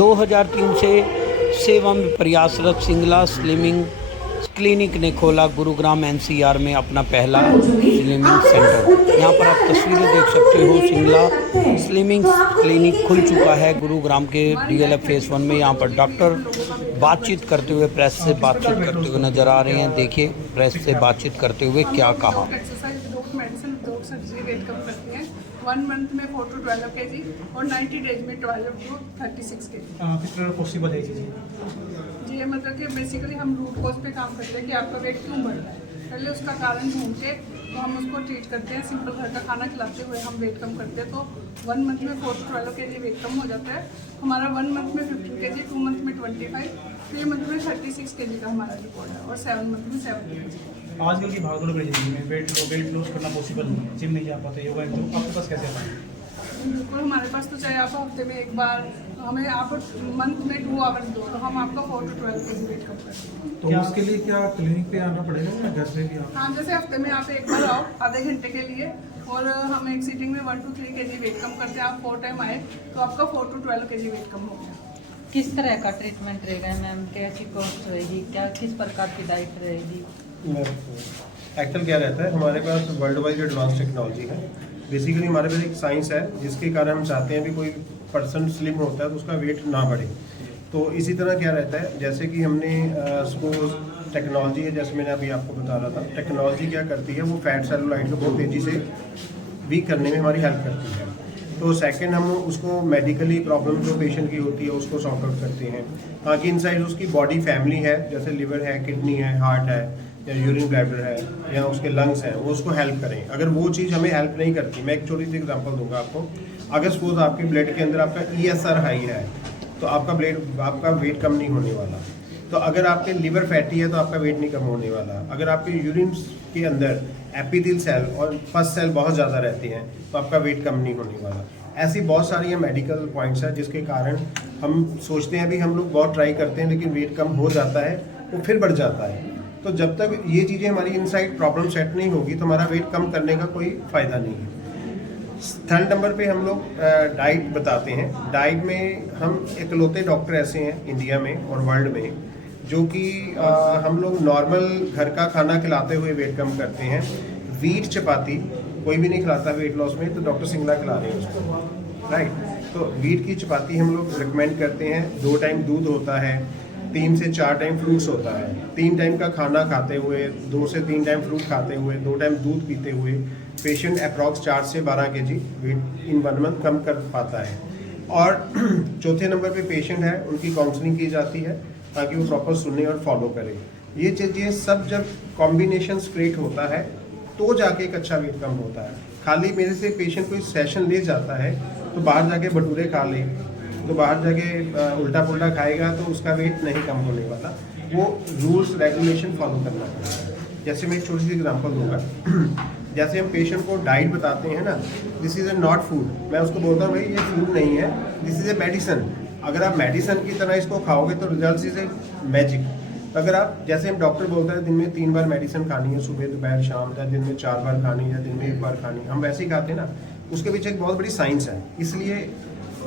2003 से सेवा में प्रयासरत सिंगला स्लिमिंग क्लिनिक ने खोला गुरुग्राम एनसीआर में अपना पहला स्लिमिंग सेंटर। यहाँ पर आप तस्वीरें देख सकते हो। सिंगला स्लिमिंग क्लिनिक खुल चुका है गुरुग्राम के डीएलएफ फेज 1 में। यहाँ पर डॉक्टर बातचीत करते हुए, प्रेस से बातचीत करते हुए नजर आ रहे हैं। देखिए प्रेस से बातचीत करते हुए क्या कहा। वेलकम करते हैं 1 मंथ में 4 to 12 kg और 90 डेज में 12 to 36 kg। किस तरह पॉसिबल है चीज़ें? जी मतलब कि बेसिकली हम रूट कॉज पे काम करते हैं कि आपका वेट क्यों बढ़ रहा है। पहले उसका कारण ढूंढ के तो हम उसको ट्रीट करते हैं। सिंपल घर का खाना खिलाते हुए हम वेट कम करते हैं, तो 1 मंथ में 4 to 12 kg वेट कम हो जाता है हमारा। 1 मंथ में 15 kg, 2 मंथ में 25, 3 मंथ में 36 kg का हमारा रिकॉर्ड है और 7 मंथ में 70 kg। आजकल की भागदौड़ भरी जिंदगी में वेट लॉस करना पॉसिबल नहीं है, जिम नहीं जा पाते, योगा तो आपके पास कैसे आता है? बिल्कुल हमारे पास तो चाहे आप हफ्ते में एक बार, हमें आप मंथ में 2 आवर्स दो तो हम आपका 4 to 12 kg वेट कम करते हैं। तो उसके लिए क्या क्लिनिक पे आना पड़ेगा या घर पे भी आप? हाँ, जैसे हफ्ते में आप एक बार आओ आधे घंटे के लिए और हम एक सीटिंग में 1 to 3 kg वेट कम करते हैं। आप 4 टाइम आए तो आपका 4 to 12 kg वेट कम हो गया। किस तरह का ट्रीटमेंट रहेगा मैम? कैसी कॉस्ट रहेगी? क्या किस प्रकार की डाइट रहेगी? एक्चुअल क्या रहता है, हमारे पास वर्ल्ड वाइड एडवांस टेक्नोलॉजी है। बेसिकली हमारे पास एक साइंस है जिसके कारण हम चाहते हैं कि कोई पर्सन स्लिम होता है तो उसका वेट ना बढ़े। तो इसी तरह क्या रहता है, जैसे कि हमने सपोज टेक्नोलॉजी है, जैसे मैंने अभी आपको बता रहा था, टेक्नोलॉजी क्या करती है, वो फैट सेलुलाइट को बहुत तेज़ी से वीक करने में हमारी हेल्प करती है। तो सेकंड हम उसको मेडिकली प्रॉब्लम जो पेशेंट की होती है उसको सॉर्ट आउट करते हैं, ताकि इनसाइड उसकी बॉडी फैमिली है, जैसे लिवर है, किडनी है, हार्ट है या यूरिन ब्लैडर है या उसके लंग्स हैं, वो उसको हेल्प करें। अगर वो चीज़ हमें हेल्प नहीं करती, मैं एक छोटी सी एग्जांपल दूंगा आपको। अगर सपोज आपके ब्लड के अंदर आपका ESR हाई है तो आपका वेट कम नहीं होने वाला। तो अगर आपके लिवर फैटी है तो आपका वेट नहीं कम होने वाला। अगर आपके यूरिन के अंदर एपिथेलियल सेल और पस सेल बहुत ज़्यादा रहते हैं तो आपका वेट कम नहीं होने वाला। ऐसी बहुत सारी मेडिकल पॉइंट्स हैं जिसके कारण हम सोचते हैं, अभी हम लोग बहुत ट्राई करते हैं लेकिन वेट कम हो जाता है वो फिर बढ़ जाता है। तो जब तक ये चीज़ें हमारी इनसाइड प्रॉब्लम सेट नहीं होगी तो हमारा वेट कम करने का कोई फ़ायदा नहीं है। थर्ड नंबर पे हम लोग डाइट बताते हैं। डाइट में हम इकलौते डॉक्टर ऐसे हैं इंडिया में और वर्ल्ड में जो कि हम लोग नॉर्मल घर का खाना खिलाते हुए वेट कम करते हैं। वीट चपाती कोई भी नहीं खिलाता वेट लॉस में, तो डॉक्टर सिंगला खिला रहे हैं उसको, राइट। तो वीट की चपाती हम लोग रिकमेंड करते हैं। 2 टाइम दूध होता है, 3 से 4 टाइम फ्रूट्स होता है। 3 टाइम का खाना खाते हुए, 2 से 3 टाइम फ्रूट खाते हुए, 2 टाइम दूध पीते हुए पेशेंट अप्रॉक्स 4 से 12 kg वेट इन 1 मंथ कम कर पाता है। और चौथे नंबर पे पेशेंट है, उनकी काउंसलिंग की जाती है ताकि वो प्रॉपर सुने और फॉलो करें। ये चीज़ें सब जब कॉम्बिनेशन क्रिएट होता है तो जाके एक अच्छा वेट कम होता है। खाली मेरे से पेशेंट कोई सेशन ले जाता है तो बाहर जाके भटूरे खा ले, तो बाहर जाके उल्टा पुल्टा खाएगा तो उसका वेट नहीं कम होने वाला। वो रूल्स रेगुलेशन फॉलो करना पड़ेगा। जैसे मैं एक छोटी सी एग्जांपल दूंगा। जैसे हम पेशेंट को डाइट बताते हैं ना, this is a not food, मैं उसको बोलता हूँ भाई ये फूड नहीं है, दिस इज़ ए मेडिसन। अगर आप मेडिसन की तरह इसको खाओगे तो रिजल्ट इज ए मैजिक। अगर आप, जैसे हम डॉक्टर बोलता है दिन में 3 बार मेडिसिन खानी है, सुबह दोपहर शाम, या दिन में 4 बार खानी है, दिन में 1 बार खानी है, हम वैसे ही खाते हैं ना, उसके पीछे एक बहुत बड़ी साइंस है। इसलिए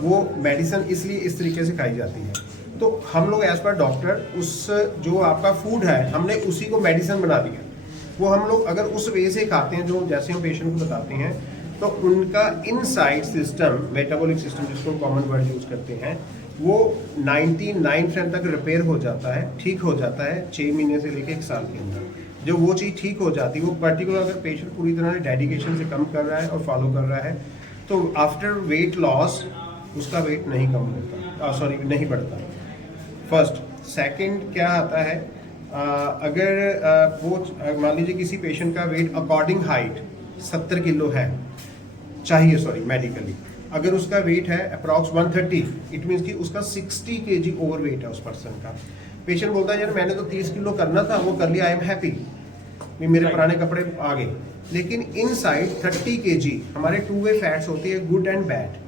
वो मेडिसिन इसलिए इस तरीके से खाई जाती है। तो हम लोग एज पर डॉक्टर उस जो आपका फूड है हमने उसी को मेडिसिन बना दिया। वो हम लोग अगर उस वे से खाते हैं जो जैसे हम पेशेंट को बताते हैं तो उनका इनसाइड सिस्टम, मेटाबॉलिक सिस्टम जिसको कॉमन वर्ड यूज करते हैं, वो 99% तक रिपेयर हो जाता है, ठीक हो जाता है 6 महीने से लेकर 1 साल के अंदर। जब वो चीज़ ठीक हो जाती है, वो पर्टिकुलर अगर पेशेंट पूरी तरह से डेडिकेशन से कम कर रहा है और फॉलो कर रहा है तो आफ्टर वेट लॉस उसका वेट नहीं कम होता, नहीं बढ़ता। फर्स्ट। सेकंड क्या आता है, अगर वो मान लीजिए किसी पेशेंट का वेट अकॉर्डिंग हाइट 70 किलो है मेडिकली, अगर उसका वेट है अप्रॉक्स 130, इट मीन्स कि उसका 60 kg ओवर वेट है उस पर्सन का। पेशेंट बोलता है यार मैंने तो 30 किलो करना था, वो कर लिया, आई एम हैप्पी, मेरे पुराने कपड़े आ गए। लेकिन इनसाइड 30 kg हमारे 2 वे फैट्स होती है, गुड एंड बैड।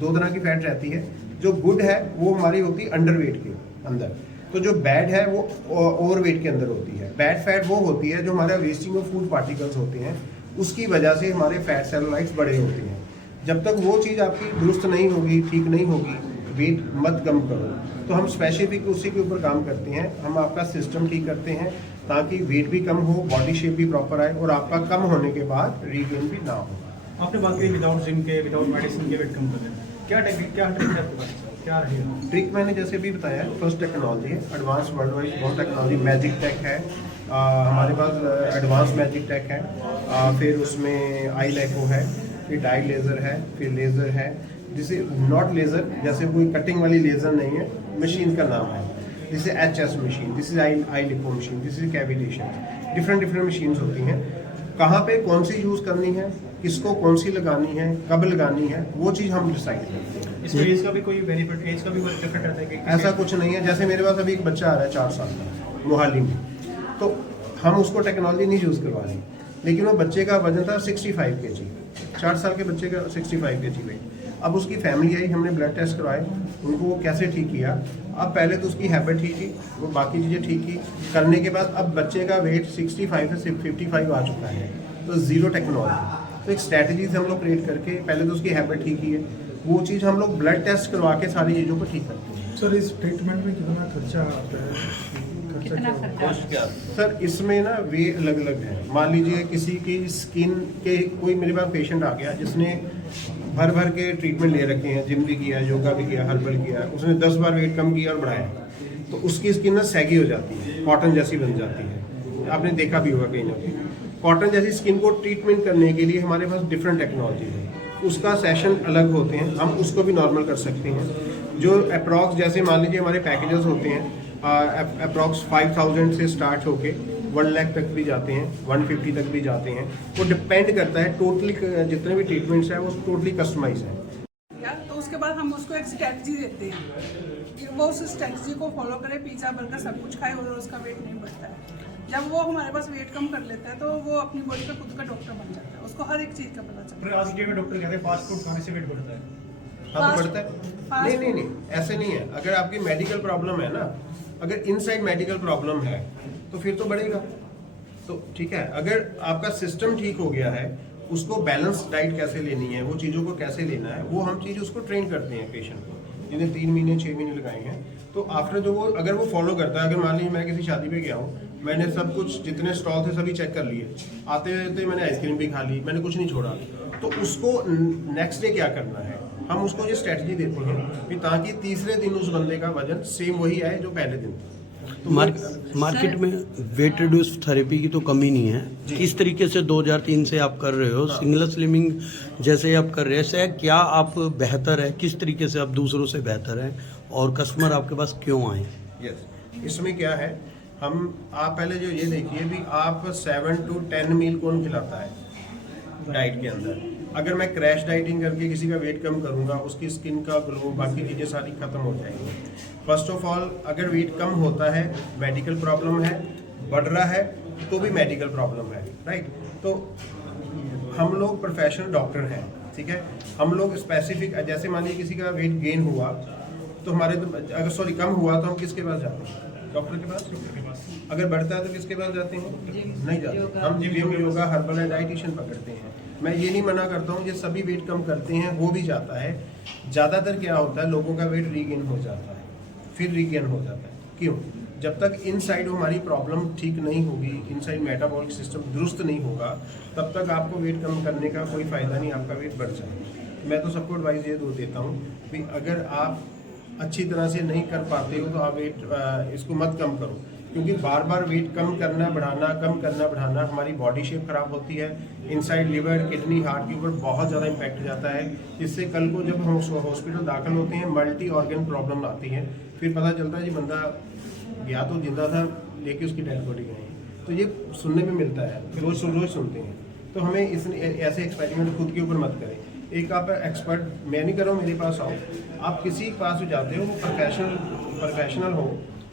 2 तरह की फैट रहती है। जो गुड है वो हमारी होती है अंडर वेट के अंदर, तो जो बैड है वो ओवर वेट के अंदर होती है। बैड फैट वो होती है जो हमारे वेस्टिंग ऑफ फूड पार्टिकल्स होते हैं, उसकी वजह से हमारे फैट सेलुलाइट्स बड़े होते हैं। जब तक वो चीज़ आपकी दुरुस्त नहीं होगी, ठीक नहीं होगी, वेट मत कम करो, तो हम स्पेसिफिक उसी के ऊपर काम करते हैं। हम आपका सिस्टम ठीक करते हैं ताकि वेट भी कम हो, बॉडी शेप भी प्रॉपर आए और आपका कम होने के बाद रीगेन भी ना हो। आपने बात की विदाउट जिम के, विदाउट मेडिसिन के वेट कम कर रहे हैं, क्या टेक्निक, क्या ट्रिक है आपके पास, क्या रहेगा? ट्रिक मैंने जैसे भी बताया, फर्स्ट टेक्नोलॉजी है, एडवांस वर्ल्ड वाइड बहुत टेक्नोलॉजी, मैजिक टेक है, हमारे पास एडवांस मैजिक टेक है, फिर उसमें आई लेको है, फिर डाई लेज़र है, फिर लेज़र है, जिसे नॉट लेज़र, जैसे कोई कटिंग वाली लेज़र नहीं है, मशीन का नाम है, जिसे HS मशीन, दिस इज आई लिको machine, this is cavitation, different machines होती हैं। कहाँ पे कौन सी यूज़ करनी है, किसको कौन सी लगानी है, कब लगानी है, वो चीज़ हम डिसाइड करते हैं। इसमें एज का भी कोई बेनिफिट, एज का भी कोई डिफरेंट रहता है कि ऐसा कुछ नहीं है। जैसे मेरे पास अभी एक बच्चा आ रहा है 4 साल का मोहाली में, तो हम उसको टेक्नोलॉजी नहीं यूज़ करवा रहे, लेकिन वो बच्चे का वजन था 65 kg, 4 साल के बच्चे का 65 kg वेट। अब उसकी फैमिली आई, हमने ब्लड टेस्ट करवाए, उनको वो कैसे ठीक किया। अब पहले तो उसकी हैबिट ठीक थी, वो बाकी चीज़ें ठीक की, करने के बाद अब बच्चे का वेट 65 से 55 आ चुका है, तो ज़ीरो टेक्नोलॉजी। तो एक स्ट्रैटेजीज हम लोग क्रिएट करके पहले तो उसकी हैबिट ठीक की है, वो चीज़ हम लोग ब्लड टेस्ट करवा के सारी चीज़ों को ठीक करते हैं। सर इस ट्रीटमेंट में कितना खर्चा आता है? कितना खर्चा? सर इसमें ना वे अलग अलग है। मान लीजिए किसी की स्किन के, कोई मेरे पास पेशेंट आ गया जिसने भर के ट्रीटमेंट ले रखे हैं, जिम भी किया, योगा भी किया, हर्बल किया, उसने 10 बार वेट कम किया और बढ़ाया, तो उसकी स्किन ना सैगी हो जाती है, कॉटन जैसी बन जाती है। आपने देखा भी होगा कहीं ना कहीं। कॉटन जैसी स्किन को ट्रीटमेंट करने के लिए हमारे पास डिफरेंट टेक्नोलॉजी है, उसका सेशन अलग होते हैं, हम उसको भी नॉर्मल कर सकते हैं। जो अप्रॉक्स, जैसे मान लीजिए हमारे पैकेजेस होते हैं अप्रॉक्स 5000 से स्टार्ट होके 1 लाख तक भी जाते हैं, 150 तक भी जाते हैं। वो डिपेंड करता है, टोटली जितने भी ट्रीटमेंट्स हैं वो टोटली कस्टमाइज है। या तो उसके बाद हम उसको एक स्ट्रैटेजी देते हैं कि वो उस स्ट्रैटेजी को फॉलो करे, पिज़्ज़ा बर्गर सब कुछ खाए और उसका वेट नहीं बढ़ता है। जब वो हमारे पास वेट कम कर लेता है तो वो अपनी बॉडी का खुद का डॉक्टर बन जाता है, उसको हर एक चीज़ का पता चलता है। पर आज के डॉक्टर कहते हैं फास्ट फूड खाने से वेट बढ़ता है। हाँ तो बढ़ता है। नहीं, ऐसे नहीं है। अगर आपकी मेडिकल प्रॉब्लम है ना, अगर इनसाइड मेडिकल प्रॉब्लम है तो फिर तो बढ़ेगा, तो ठीक है। अगर आपका सिस्टम ठीक हो गया है, उसको बैलेंस डाइट कैसे लेनी है, वो चीज़ों को कैसे लेना है, वो हम चीज़ उसको ट्रेन करते हैं पेशेंट को, जिन्हें 3 महीने 6 महीने लगाए हैं। तो आफ्टर जो वो अगर वो फॉलो करता है, अगर मान लीजिए मैं किसी शादी पे गया हूँ, मैंने सब कुछ जितने स्टॉल थे सभी चेक कर लिए, आते आते मैंने आइसक्रीम भी खा ली, मैंने कुछ नहीं छोड़ा, तो उसको नेक्स्ट डे क्या करना है, हम उसको ये स्ट्रेटजी देते हैं कि ताकि तीसरे दिन उस बंदे का वजन सेम वही आए जो पहले दिन था। तो मार्केट में वेट रिड्यूस थेरेपी की तो कमी नहीं है। किस तरीके से 2003 से आप कर रहे हो, सिंगल स्लिमिंग जैसे आप कर रहे हैं, से क्या आप बेहतर है, किस तरीके से आप दूसरों से बेहतर हैं और कस्टमर आपके पास क्यों आए? यस, इसमें क्या है, आप पहले जो ये देखिए भी, आप 7 to 10 मील कौन खिलाता है डाइट के अंदर। अगर मैं क्रैश डाइटिंग करके किसी का वेट कम करूंगा, उसकी स्किन का ग्लो, बाकी चीज़ें सारी खत्म हो जाएंगी। फर्स्ट ऑफ ऑल, अगर वेट कम होता है, मेडिकल प्रॉब्लम है, बढ़ रहा है तो भी मेडिकल प्रॉब्लम है, राइट। तो हम लोग प्रोफेशनल डॉक्टर हैं, ठीक है। हम लोग स्पेसिफिक, जैसे मान लीजिए किसी का वेट गेन हुआ तो हमारे, अगर कम हुआ तो हम किसके पास जाते हैं? डॉक्टर के पास। अगर बढ़ता है तो किसके पास जाते हैं? नहीं जाते, हम gym, yoga, herbal and dietitian पकड़ते हैं। मैं ये नहीं मना करता हूँ, ये सभी वेट कम करते हैं, हो भी जाता है। ज़्यादातर क्या होता है, लोगों का वेट रीगेन हो जाता है, फिर रीगेन हो जाता है। क्यों? जब तक इनसाइड हमारी प्रॉब्लम ठीक नहीं होगी, इनसाइड मेटाबॉलिक सिस्टम दुरुस्त नहीं होगा, तब तक आपको वेट कम करने का कोई फ़ायदा नहीं, आपका वेट बढ़ जाएगा। मैं तो सबको एडवाइस ये देता हूँ कि अगर आप अच्छी तरह से नहीं कर पाते हो तो आप वेट इसको मत कम करो, क्योंकि बार बार वेट कम करना बढ़ाना हमारी बॉडी शेप खराब होती है, इनसाइड लिवर, किडनी, हार्ट के ऊपर बहुत ज़्यादा इम्पैक्ट जाता है। जिससे कल को जब हम हॉस्पिटल दाखिल होते हैं, मल्टी ऑर्गन प्रॉब्लम आती है, फिर पता चलता है जी बंदा गया तो जिंदा था, लेके उसकी डेड बॉडी गई। तो ये सुनने में मिलता है, रोज सुनते हैं। तो हमें ऐसे एक्सपेरिमेंट खुद के ऊपर मत करें। एक आप एक्सपर्ट, मैं नहीं कर रहा हूँ, मेरे पास आओ, आप किसी के पास भी जाते हो, वो प्रोफेशनल हो,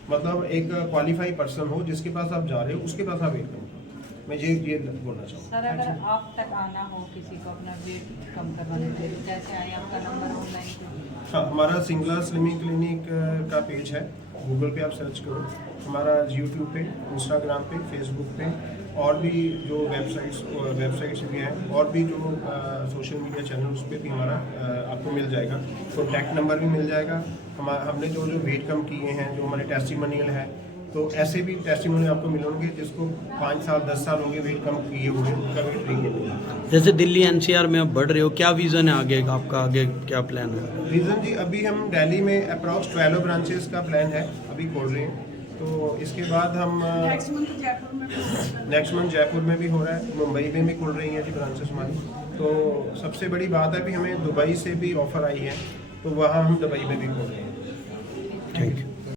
मतलब एक क्वालिफाइड पर्सन हो, जिसके पास आप जा रहे हो उसके पास आप वेट करो। मैं ये बोलना चाहूँगा। सर, अगर आप तक आना हो किसी को अपना वेट कम करवाने के लिए, कैसे आए? आपका नंबर ऑनलाइन पे? हाँ, हमारा सिंगुलर स्लिमिंग क्लिनिक का पेज है, गूगल पे आप सर्च करो, हमारा यूट्यूब पे, इंस्टाग्राम पे, फेसबुक पे और भी जो वेबसाइट्स भी हैं और भी जो सोशल मीडिया चैनल उस पर भी हमारा आपको मिल जाएगा। कॉन्टैक्ट नंबर भी मिल जाएगा। हमने जो वेट कम किए हैं, जो हमारे टेस्टिमोनियल है, तो ऐसे भी टेस्टिमोनियल आपको मिलेंगे जिसको 5 साल 10 साल हो गए वेट कम किए हुए, उनका वेट नहीं मिलेगा। जैसे दिल्ली एनसीआर में आप बढ़ रहे हो, क्या विज़न है आगे का आपका, आगे क्या प्लान है? रीज़न जी, अभी हम दिल्ली में अप्रॉक्स 12 ब्रांचेस का प्लान है, अभी खोल रहे हैं। तो इसके बाद हम नेक्स्ट मंथ जयपुर में भी नेक्स्ट मंथ जयपुर में भी हो रहा है, मुंबई में भी खुल रही है जी ब्रांचेस हमारी। तो सबसे बड़ी बात है कि हमें दुबई से भी ऑफ़र आई है, तो वहाँ हम दुबई में भी खोल रहे हैं।